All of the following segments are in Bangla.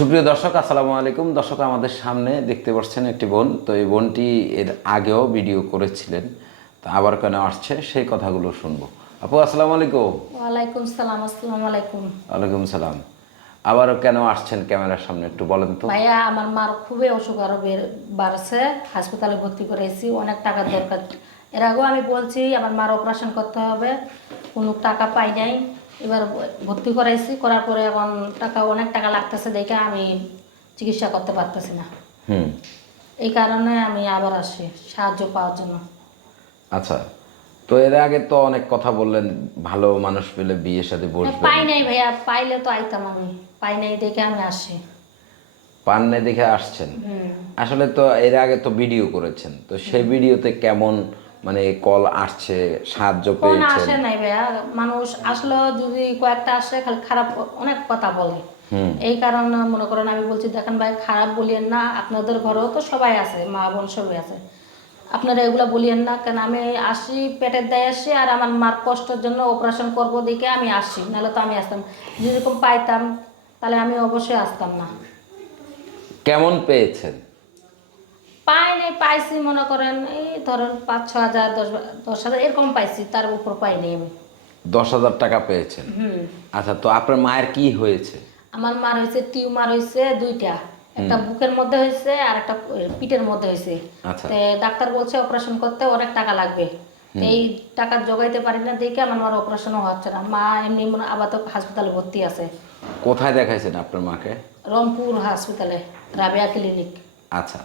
সুপ্রিয় দর্শক আসসালামু আলাইকুম। দর্শক আমাদের সামনে দেখতে পাচ্ছেন একটি বোন। তো এই বোনটি এর আগেও ভিডিও করেছিলেন তো আবার কেন আসছে সেই কথাগুলো শুনব। আপু আসসালামু আলাইকুম। ওয়ালাইকুম সালাম আসসালামু আলাইকুম। ওয়ালাইকুম সালাম। আবারও কেন আসছেন ক্যামেরার সামনে একটু বলেন তো। ভাইয়া আমার মার খুবই অসুখ আরও বেড়ে- বাড়ছে হাসপাতালে ভর্তি করেছি অনেক টাকার দরকার। এর আগেও আমি বলছি আমার মার অপারেশন করতে হবে কোনো টাকা পাই নাই। এবার ভর্তি করাইছি করার পরে এখন টাকা অনেক টাকা লাগতেছে দেখে আমি চিকিৎসা করতে পারতেছি না। হুম। এই কারণে আমি আবার আসি সাহায্য পাওয়ার জন্য। আচ্ছা তো এর আগে তো অনেক কথা বললেন ভালো মানুষ পেলে বিয়ের সাথে বসবেন। পাই নাই ভাইয়া পাইলে তো আইতাম আমি পাই নাই দেখে আমি আসি। পান নাই দেখে আসছেন? আসলে তো এর আগে তো ভিডিও করেছেন তো সেই ভিডিওতে কেমন মানে কল আসছে সাহায্য পেয়েছেন। আসে নাই ভাইয়া। মানুষ আসলো যদি কয়েকটা আসে খালি খারাপ অনেক কথা বলে। এই কারণে মনে করেন আমি বলছি দেখেন ভাই খারাপ বলিয়েন না আপনাদের ঘরেও তো সবাই আছে মা বোন সবাই আছে। আপনারা এগুলো বলিয়েন না কেন আমি আসি পেটের দায় আসি আর আমার মার কষ্টের জন্য অপারেশন করব দেখে আমি আসি নাহলে তো আমি আসতাম। যেরকম পাইতাম তাহলে আমি অবশ্যই আসতাম না। কেমন পেয়েছেন? পাই নাই পাইছি মনে করেন এই ধরেন পাঁচ ছ হাজার দশ দশ হাজার এরকম পাইছি তার উপর পাইনি আমি। দশ হাজার টাকা পেয়েছেন? আচ্ছা তো আপনার মায়ের কি হয়েছে? আমার মার হয়েছে টিউমার হয়েছে দুইটা। একটা বুকের মধ্যে হয়েছে আর একটা পিঠের মধ্যে হয়েছে। আচ্ছা। ডাক্তার বলছে অপারেশন করতে অনেক টাকা লাগবে। এই টাকা জোগাইতে পারি না দেখে আমার মার অপারেশনও হচ্ছে না। মা এমনি মনে আবার তো হাসপাতালে ভর্তি আছে। কোথায় দেখাইছেন আপনার মাকে? রংপুর হাসপাতালে রাবেয়া ক্লিনিক। আচ্ছা।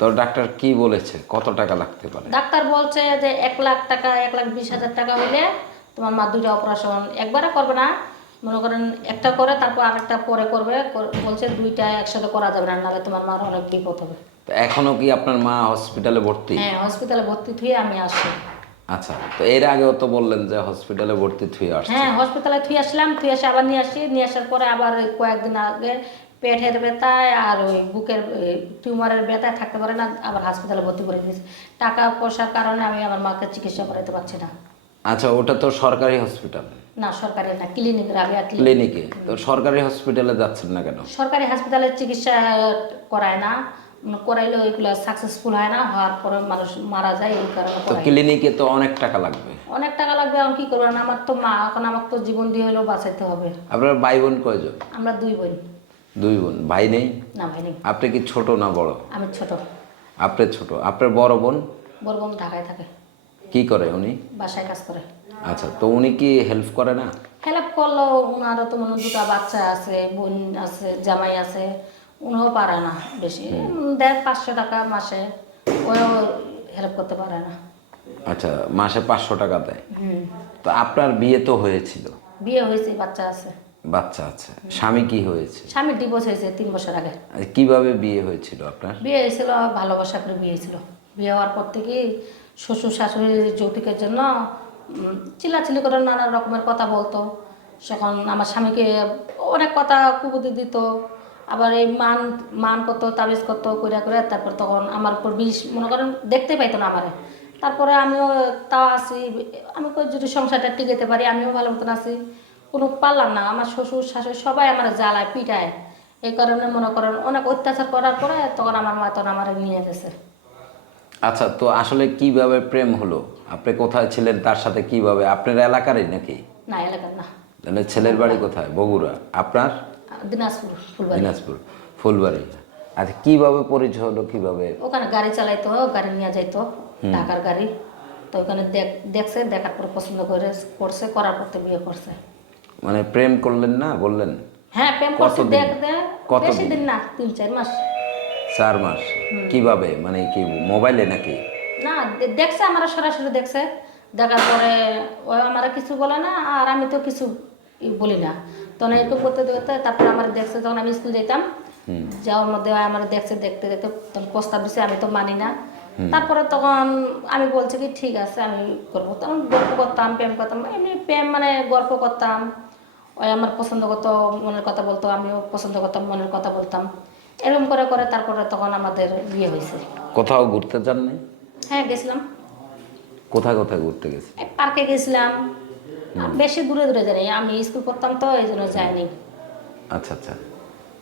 তো ডাক্তার কি বলেছে? কত টাকা লাগতে পারে? ডাক্তার বলছে যে এক লাখ টাকা এক লাখ বিশ হাজার টাকা হইলে তোমার মা দুইটা অপারেশন একবারে করবে না। মনে করেন একটা করে তারপর আরেকটা পরে করবে বলছে দুইটা একসাথে করা যাবে না নাহলে তোমার মার অনেক বিপদ হবে। তো এখনও কি আপনার মা হসপিটালে ভর্তি? হ্যাঁ হসপিটালে ভর্তি থুয়ে আমি আসি আচ্ছা তো এর আগেও তো বললেন যে হসপিটালে ভর্তি থুয়ে আসছে। হ্যাঁ হসপিটালে থুয়ে আসলাম থুয়ে এসে আবার নিয়ে আসি নিয়ে আসার পরে আবার কয়েকদিন আগে পেটের ব্যথায় আর ওই বুকের টিউমারের ব্যথায় থাকতে পারে না আবার হসপিটালে ভর্তি করে দিয়েছি। টাকা পয়সার কারণে আমি আমার মাকে চিকিৎসা করাতে পারছি না। আচ্ছা ওটা তো সরকারি হসপিটাল? না সরকারি না ক্লিনিক রাবিয়া ক্লিনিক। ক্লিনিকে? তো সরকারি হসপিটালে যাচ্ছেন না কেন? সরকারি হাসপাতালে চিকিৎসা করায় না করাইলে ওইগুলো সাকসেসফুল হয় না হওয়ার পরে মানুষ মারা যায় এই কারণে তো ক্লিনিকে তো অনেক টাকা লাগবে। অনেক টাকা লাগবে আমি কি করবেন? আমার তো মা এখন আমাকে তো জীবন দিয়ে হলেও বাঁচাইতে হবে। আপনার ভাই বোন কয়জন? আমরা দুই বোন। দুই বোন ভাই নেই? না ভাই নেই। আপনি কি ছোট না বড়? আমি ছোট। আপনি ছোট। আপনার বড় বোন? বড় বোন ঢাকায় থাকে। কি করে উনি? বাসায় কাজ করে। আচ্ছা তো উনি কি হেল্প করে না? হেল্প করলেও উনারও তো মনে দুটা বাচ্চা আছে বোন আছে জামাই আছে। উনিও পারে না বেশি। দেয় পাঁচশো টাকা মাসে। ওও হেল্প করতে পারে না। আচ্ছা মাসে পাঁচশো টাকা দেয়। তো আপনার বিয়ে তো হয়েছিল। বিয়ে হয়েছে বাচ্চা আছে। বাচ্চা আছে। স্বামী কি হয়েছে? স্বামীর ডিভোর্স হয়েছে তিন বছর আগে। কীভাবে বিয়ে হয়েছিল আপনার? বিয়ে হয়েছিল ভালোবাসা করে বিয়ে হয়েছিল। বিয়ে হওয়ার পর থেকে শ্বশুর শাশুড়ি যৌতুকের জন্য উম, চিল্লাচিল্লি করে নানা রকমের কথা বলতো। তখন আমার স্বামীকে অনেক কথা কুবুদি দিত আবার এই মান মান করতো তাবিজ করতো কইরা করে তারপর তখন আমার উপর বিষ মনে করেন দেখতে পাইতো না আমারে। তারপরে আমিও তাও আসি আমি যদি সংসারটা টিকেতে পারি আমিও ভালো মতন আছি। কোনো পারলাম না আমার শ্বশুর শাশুড়ি সবাই আমার জ্বালায় পিটায়। এই কারণে মনে করেন অনেক অত্যাচার করার পরে তখন আমার মা তখন আমার নিয়ে গেছে। আচ্ছা তো আসলে কীভাবে প্রেম হলো? আপনি কোথায় ছিলেন তার সাথে কীভাবে? আপনার এলাকারই নাকি? না এলাকার না। তাহলে ছেলের বাড়ি কোথায়? বগুড়া। আপনার? দিনাজপুর ফুলবাড়ি। দিনাজপুর ফুলবাড়ি। আচ্ছা কীভাবে পরিচয় হলো কীভাবে? ওখানে গাড়ি চালাইতো গাড়ি নিয়ে যাইতো ঢাকার গাড়ি। তো ওখানে দেখ দেখছে দেখার পর পছন্দ করে করছে করার পর তো বিয়ে করছে। মানে প্রেম করলেন না বললেন? হ্যাঁ প্রেম করছে কতদিন? দেখ দেখ কতদিন? বেশি দিন না তিন চার মাস। চার মাস। কীভাবে? মানে কি মোবাইলে নাকি? না দেখছে আমার সরাসরি দেখছে। দেখার পরে ও আমার কিছু বলে না আর আমি তো কিছু বলি না। তখন এরকম করতে দেখতে তারপরে আমার দেখছে তখন আমি স্কুল যেতাম যাওয়ার মধ্যে আমার দেখছে দেখতে দেখতে তখন প্রস্তাব দিছে আমি তো মানি না। তারপরে তখন আমি বলছি কি ঠিক আছে আমি করব। তখন গল্প করতাম প্রেম করতাম এমনি প্রেম মানে গল্প করতাম। ওই আমার পছন্দ করতো মনের কথা বলতো আমিও পছন্দ করতাম মনের কথা বলতাম। এরকম করে করে তারপরে তখন আমাদের বিয়ে হয়েছে। কোথাও ঘুরতে যান নাই? হ্যাঁ গেছিলাম। কোথায় কোথায় ঘুরতে গেছি পার্কে গেছিলাম। বেশি দূরে দূরে যাই আমি স্কুল করতাম তো এই জন্য যাইনি। আচ্ছা আচ্ছা।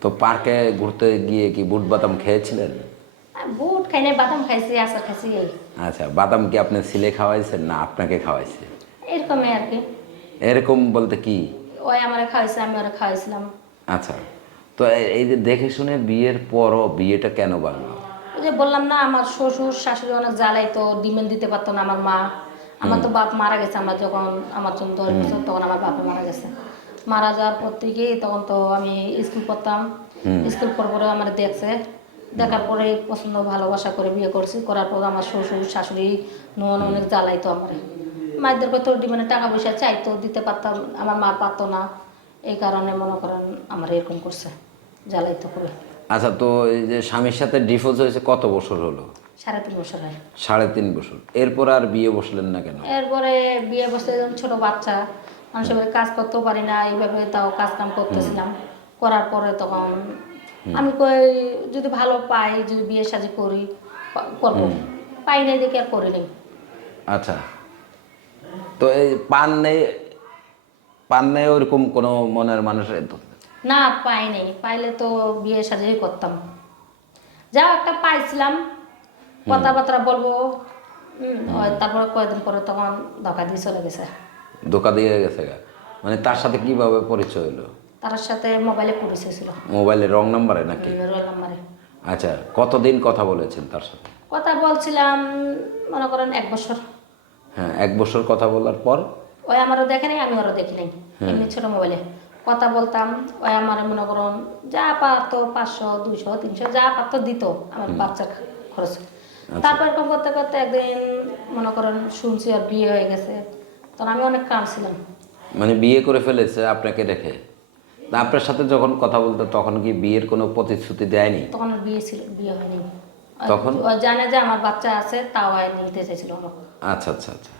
তো পার্কে ঘুরতে গিয়ে কি বুট বাদাম খেয়েছিলেন? বুট খাই নাই বাদাম খাইছি আচার খাইছি আচ্ছা বাদাম কি আপনি ছিলে খাওয়াইছেন না আপনাকে খাওয়াইছে? এরকমই আর কি। এরকম বলতে কি? ওই আমার খাওয়াইছে আমি ওরা খাওয়াইছিলাম। আচ্ছা তো এই যে দেখে শুনে বিয়ের পরও বিয়েটা কেন বাড়লো? ওই যে বললাম না আমার শ্বশুর শাশুড়ি অনেক জ্বালাইতো ডিমেন্ড দিতে পারতো না আমার মা। আমার তো বাপ মারা গেছে আমার যখন আমার যখন দশ বছর তখন আমার বাপে মারা গেছে। মারা যাওয়ার পর থেকেই তখন তো আমি স্কুল পড়তাম। স্কুল পর পরে আমার দেখছে। দেখার পরে পছন্দ ভালোবাসা করে বিয়ে করছি। করার পর আমার শ্বশুর শাশুড়ি নন অনেক জ্বালাইতো আমার। মায়েদের কত ডিমান্ডে টাকা পয়সা চাইতো দিতে পারতাম আমার মা পারতো না। এই কারণে মনে করেন আমার এরকম করছে জ্বালাইতো করে। আচ্ছা তো এই যে স্বামীর সাথে ডিভোর্স হয়েছে কত বছর হলো? সাড়ে তিন বছর হয়। সাড়ে তিন বছর। এরপর আর বিয়ে বসলেন না কেন? এরপরে বিয়ে বসতে যখন ছোট বাচ্চা মানুষের বাড়ি কাজ করতেও পারি না এইভাবে তাও কাজ কাম করতেছিলাম। করার পরে তখন আমি কই যদি ভালো পাই যদি বিয়ে সাজি করি করব। পাই নাই দেখে আর করিনি আচ্ছা। তো এই পান নেই পান নেই ওরকম কোনো মনের মানুষের তো? না পাই নাই। পাইলে তো বিয়ে সাজিয়ে করতাম। যা একটা পাইছিলাম কথাবার্তা বলব তারপরে কয়েকদিন পরে তখন ধোকা দিয়ে চলে গেছে। ধোকা দিয়ে গেছে মানে তার সাথে কীভাবে পরিচয় হলো তার সাথে মোবাইলে পরিচয় ছিল মোবাইলে রং নাম্বারে নাকি? রোল নাম্বারে। আচ্ছা কতদিন কথা বলেছেন তার সাথে? কথা বলছিলাম মনে করেন এক বছর। হ্যাঁ এক বছর কথা বলার পর? ওই আমারও দেখে নাই আমি ওরও দেখি নাই। এমনি ছোট মোবাইলে কথা বলতাম ওই আমার মনে করুন যা পারতো পাঁচশো দুইশো তিনশো যা পারতো দিত আমার বাচ্চার খরচ। তারপর এরকম করতে করতে একদিন মনে করেন শুনছি আর বিয়ে হয়ে গেছে তখন আমি অনেক কাঁদছিলাম। মানে বিয়ে করে ফেলেছে আপনাকে রেখে তা আপনার সাথে যখন কথা বলতো তখন কি বিয়ের কোনো প্রতিশ্রুতি দেয়নি? তখন আর বিয়ে ছিল বিয়ে হয়নি। তখন? জানে যে আমার বাচ্চা আছে তাও আর নিতে চাইছিল আচ্ছা আচ্ছা আচ্ছা।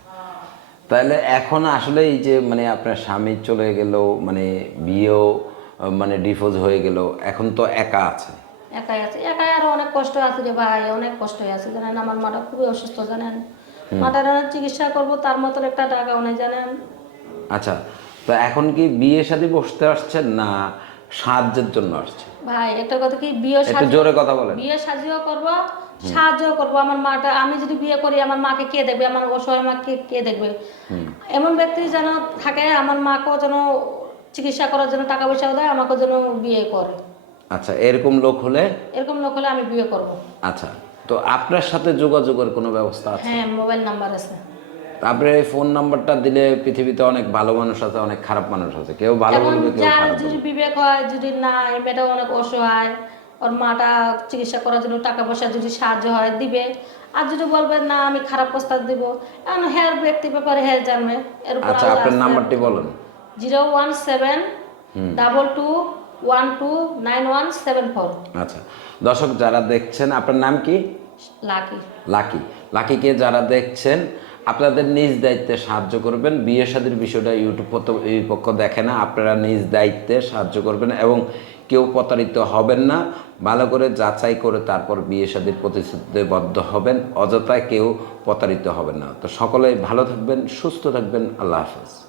তাহলে এখন আসলে এই যে মানে আপনার স্বামী চলে গেল মানে বিয়েও মানে ডিভোর্স হয়ে গেল এখন তো একা আছে। একাই আছে। একাই আরও অনেক কষ্ট আছে রে ভাই অনেক কষ্ট আছে। জানেন আমার মাটা খুবই অসুস্থ জানেন। মাটার চিকিৎসা করব তার মতন একটা টাকা উনি জানেন। আচ্ছা তো এখন কি বিয়ে শাদী বসতে আসছেন না? সাহায্যের জন্য আসছে। ভাই একটা কথা কি? বিয়ে একটু জোরে কথা বলেন। বিয়ে সাজিও করব সাহায্য করব। আমার মাটা আমি যদি বিয়ে করি আমার মাকে কে দেখবে? আমার অসহায় মাকে কে দেখবে? এমন ব্যক্তি যেন থাকে আমার মাকেও যেন চিকিৎসা করার জন্য টাকা পয়সা দেয় আমাকেও যেন বিয়ে করে। আচ্ছা এরকম লোক হলে? এরকম লোক হলে আমি বিয়ে করব। আচ্ছা তো আপনার সাথে যোগাযোগের কোনো ব্যবস্থা আছে? হ্যাঁ মোবাইল নাম্বার আছে। তারপরে ফোন নাম্বারটা দিলে পৃথিবীতে অনেক ভালো মানুষ আছে অনেক খারাপ মানুষ আছে। কেউ ভালো বলবে কেউ যার খারাপ যদি বলবে। বিবেক হয় যদি না এই মেয়েটা অনেক অসহায় ওর মাটা চিকিৎসা করার জন্য টাকা পয়সা যদি সাহায্য হয় দিবে। আর যদি বলবে না আমি খারাপ প্রস্তাব দিব এখন হেয়ার ব্যক্তি ব্যাপারে হেয়ার জানবে এর উপর আচ্ছা আপনার নাম্বারটি বলুন। Zero one seven double two one two nine one seven four. আচ্ছা দর্শক যারা দেখছেন আপনার নাম কি? লাকি। লাকি। লাকিকে যারা দেখছেন আপনাদের নিজ দায়িত্বে সাহায্য করবেন। বিয়ে শাদীর বিষয়টা ইউটিউব এই পক্ষ দেখে না। আপনারা নিজ দায়িত্বে সাহায্য করবেন এবং কেউ প্রতারিত হবেন না। ভালো করে যাচাই করে তারপর বিয়ে শাদীর প্রতিশ্রুতিবদ্ধ হবেন। অযথায় কেউ প্রতারিত হবেন না। তো সকলে ভালো থাকবেন, সুস্থ থাকবেন। আল্লাহ হাফেজ।